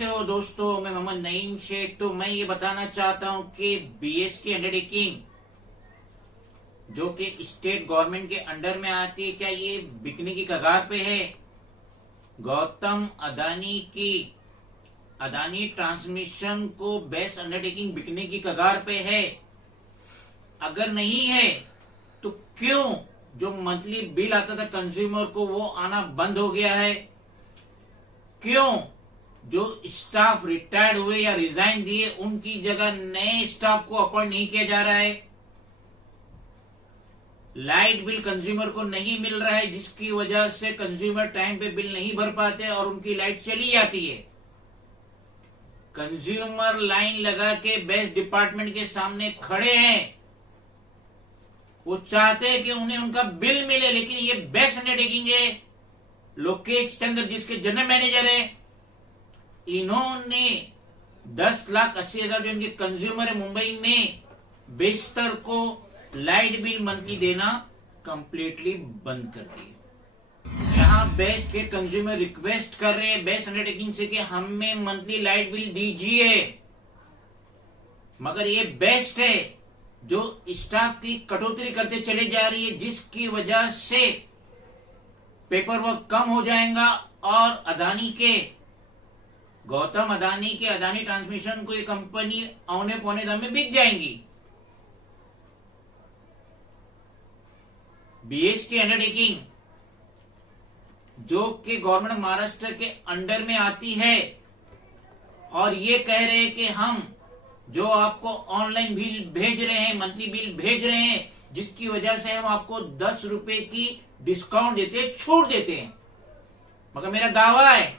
कैसे हो दोस्तों। मैं मोहम्मद नईम शेख। तो मैं ये बताना चाहता हूं कि बीएस की अंडरटेकिंग जो कि स्टेट गवर्नमेंट के अंडर में आती है, क्या ये बिकने की कगार पे है। गौतम अदानी की अदानी ट्रांसमिशन को बेस्ट अंडरटेकिंग बिकने की कगार पे है। अगर नहीं है तो क्यों जो मंथली बिल आता था कंज्यूमर को वो आना बंद हो गया है। क्यों जो स्टाफ रिटायर्ड हुए या रिजाइन दिए उनकी जगह नए स्टाफ को अपॉइंट नहीं किया जा रहा है। लाइट बिल कंज्यूमर को नहीं मिल रहा है, जिसकी वजह से कंज्यूमर टाइम पे बिल नहीं भर पाते और उनकी लाइट चली जाती है। कंज्यूमर लाइन लगा के बेस्ट डिपार्टमेंट के सामने खड़े हैं। वो चाहते हैं कि उन्हें उनका बिल मिले, लेकिन ये बेस्ट अंडरटेकिंग है। लोकेश चंद्र जिसके जनरल मैनेजर है, इन्होंने 10,80,000 जो इनके कंज्यूमर है मुंबई में, बेस्टर को लाइट बिल मंथली देना कंप्लीटली बंद कर दिए। यहाँ बेस्ट के कंज्यूमर रिक्वेस्ट कर रहे हैं बेस्ट अंडरटेकिंग से कि हमें मंथली लाइट बिल दीजिए, मगर ये बेस्ट है जो स्टाफ की कटौती करते चले जा रही है, जिसकी वजह से पेपर वर्क कम हो जाएगा और गौतम अदानी के अदानी ट्रांसमिशन को ये कंपनी औने पौने दाम में बिक जाएंगी। बीएस की अंडरटेकिंग जो कि गवर्नमेंट महाराष्ट्र के अंडर में आती है और ये कह रहे हैं कि हम जो आपको ऑनलाइन बिल भेज रहे हैं, मंथली बिल भेज रहे हैं, जिसकी वजह से हम आपको 10 रुपए की डिस्काउंट देते हैं, छूट देते हैं। मगर मेरा दावा है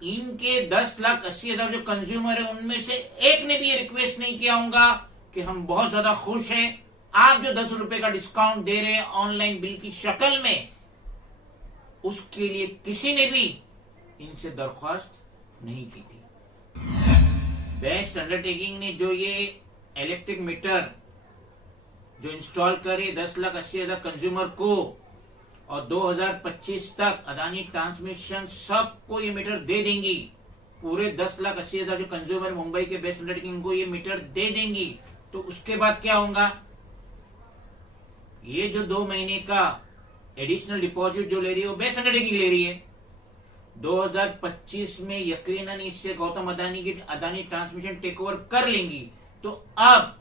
इनके 10,80,000 जो कंज्यूमर है उनमें से एक ने भी ये रिक्वेस्ट नहीं किया होगा कि हम बहुत ज्यादा खुश हैं, आप जो 10 रुपए का डिस्काउंट दे रहे हैं ऑनलाइन बिल की शक्ल में, उसके लिए किसी ने भी इनसे दरख्वास्त नहीं की थी। बेस्ट अंडरटेकिंग ने जो ये इलेक्ट्रिक मीटर जो इंस्टॉल करे 10,80,000 कंज्यूमर को, और 2025 तक अदानी ट्रांसमिशन सबको ये मीटर दे देंगी। पूरे 10,80,000 जो कंज्यूमर मुंबई के बेस्ट अंडरटेकिंग को ये मीटर दे देंगी। तो उसके बाद क्या होगा, ये जो 2 महीने का एडिशनल डिपॉजिट जो ले रही है वो बेस्ट अंडरटेकिंग ले रही है। 2025 में यकीनन इससे गौतम अदानी की अदानी ट्रांसमिशन टेक ओवर कर लेंगी। तो अब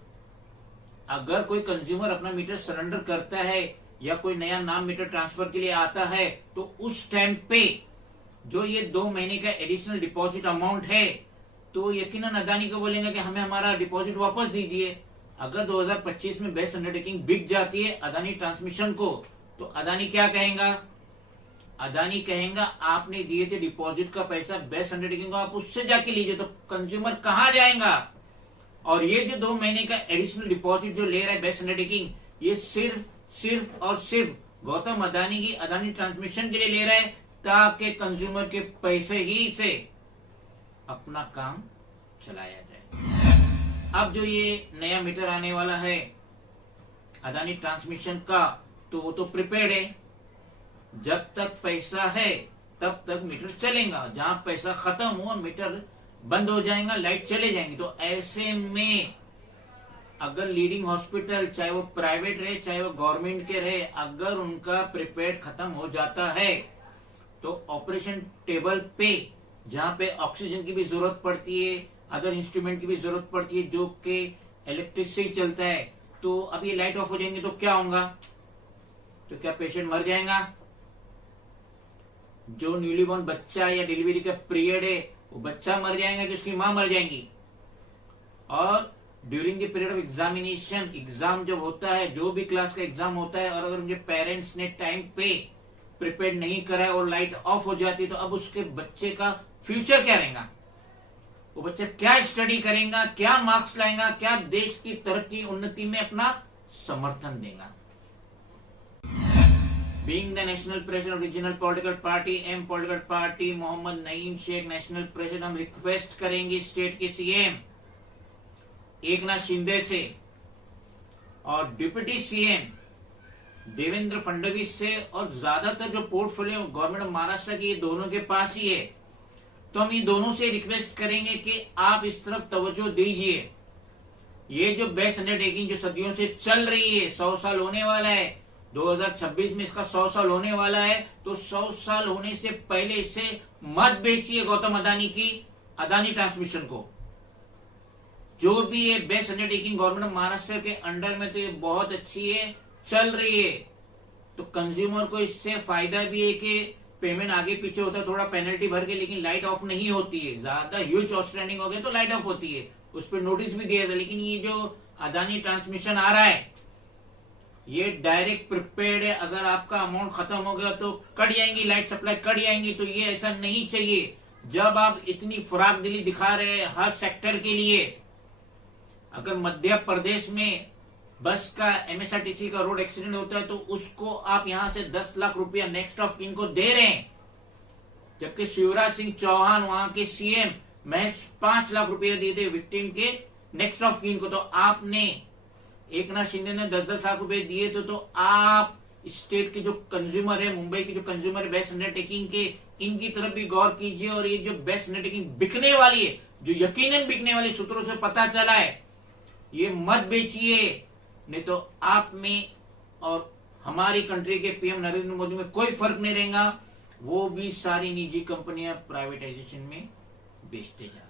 अगर कोई कंज्यूमर अपना मीटर सरेंडर करता है या कोई नया नाम मीटर ट्रांसफर के लिए आता है, तो उस टाइम पे जो ये 2 महीने का एडिशनल डिपॉजिट अमाउंट है, तो यकीनन अदानी को बोलेंगे कि हमें हमारा डिपॉजिट वापस दीजिए। अगर 2025 में बेस्ट अंडरटेकिंग बिक जाती है अदानी ट्रांसमिशन को, तो अदानी क्या कहेगा, अदानी कहेगा आपने दिए थे डिपॉजिट का पैसा बेस्ट अंडरटेकिंग को, आप उससे जाके लीजिए। तो कंज्यूमर कहां जाएगा। और ये जो 2 महीने का एडिशनल डिपॉजिट जो ले रहा है बेस्ट अंडरटेकिंग, ये सिर्फ और सिर्फ गौतम अदानी की अदानी ट्रांसमिशन के लिए ले रहा है, ताकि कंज्यूमर के पैसे ही से अपना काम चलाया जाए। अब जो ये नया मीटर आने वाला है अदानी ट्रांसमिशन का, तो वो तो प्रीपेड है। जब तक पैसा है तब तक मीटर चलेगा, जहां पैसा खत्म हुआ मीटर बंद हो जाएगा, लाइट चले जाएंगी। तो ऐसे में अगर लीडिंग हॉस्पिटल, चाहे वो प्राइवेट रहे चाहे वो गवर्नमेंट के रहे, अगर उनका प्रीपेड खत्म हो जाता है तो ऑपरेशन टेबल पे जहां पे ऑक्सीजन की भी जरूरत पड़ती है, अदर इंस्ट्रूमेंट की भी जरूरत पड़ती है जो कि इलेक्ट्रिक से ही चलता है, तो अब ये लाइट ऑफ हो जाएंगे तो क्या होगा, तो क्या पेशेंट मर जाएगा। जो न्यूली बॉर्न बच्चा या डिलीवरी का पीरियड है वो बच्चा मर जाएगा कि उसकी मां मर जाएंगी। और during the period of examination, exam जब होता है, जो भी क्लास का एग्जाम होता है, और अगर उनके पेरेंट्स ने टाइम पे प्रिपेयर नहीं करा है और लाइट ऑफ हो जाती है, तो अब उसके बच्चे का फ्यूचर क्या रहेगा। वो बच्चा क्या स्टडी करेगा, क्या मार्क्स लाएगा, क्या देश की तरक्की उन्नति में अपना समर्थन देगा। Being the national president of regional political party, M political party, Mohammed Naeem Shaikh national president, हम रिक्वेस्ट करेंगे स्टेट के सीएम एकनाथ शिंदे से और डिप्टी सीएम देवेंद्र फडणवीस से, और ज्यादातर जो पोर्टफोलियो गवर्नमेंट ऑफ महाराष्ट्र की ये दोनों के पास ही है, तो हम ये दोनों से रिक्वेस्ट करेंगे कि आप इस तरफ तवज्जो दीजिए। ये जो बेस्ट अंडरटेकिंग जो सदियों से चल रही है, 100 साल होने वाला है, 2026 में इसका 100 साल होने वाला है, तो 100 साल होने से पहले इसे मत बेचिए गौतम अदानी की अदानी ट्रांसमिशन को। जो भी ये best undertaking government of Maharashtra के अंडर में, तो ये बहुत अच्छी है, चल रही है। तो कंज्यूमर को इससे फायदा भी है कि पेमेंट आगे पीछे होता है थोड़ा पेनल्टी भर के, लेकिन लाइट ऑफ नहीं होती है। ज्यादा ह्यूज आउटस्टैंडिंग हो गया तो लाइट ऑफ होती है, उस पर नोटिस भी दिया था। लेकिन ये जो अदानी ट्रांसमिशन आ रहा है, ये डायरेक्ट प्रिपेयर्ड है। अगर आपका अमाउंट खत्म हो गया तो कट जाएंगी, लाइट सप्लाई कट जाएंगी। तो ये ऐसा नहीं चाहिए। जब आप इतनी फराक दिली दिखा रहे हैं हर सेक्टर के लिए, अगर मध्य प्रदेश में बस का एमएसआरटीसी का रोड एक्सीडेंट होता है तो उसको आप यहां से 10 लाख रुपया नेक्स्ट ऑफ किन को दे रहे हैं, जबकि शिवराज सिंह चौहान वहां के सीएम महज 5 लाख रुपया दिए थे विक्टिम के नेक्स्ट ऑफ किन को। तो आपने एकनाथ शिंदे ने 10-10 लाख रुपए दिए। तो आप स्टेट के जो कंज्यूमर है, मुंबई के जो कंज्यूमर है बेस्ट अंडरटेकिंग के, इनकी तरफ भी गौर कीजिए। और ये जो बेस्ट अंडरटेकिंग बिकने वाली है, जो यकीनन बिकने वाली सूत्रों से पता चला है, ये मत बेचिए, नहीं तो आप में और हमारी कंट्री के पीएम नरेंद्र मोदी में कोई फर्क नहीं रहेगा। वो भी सारी निजी कंपनियां प्राइवेटाइजेशन में बेचते जा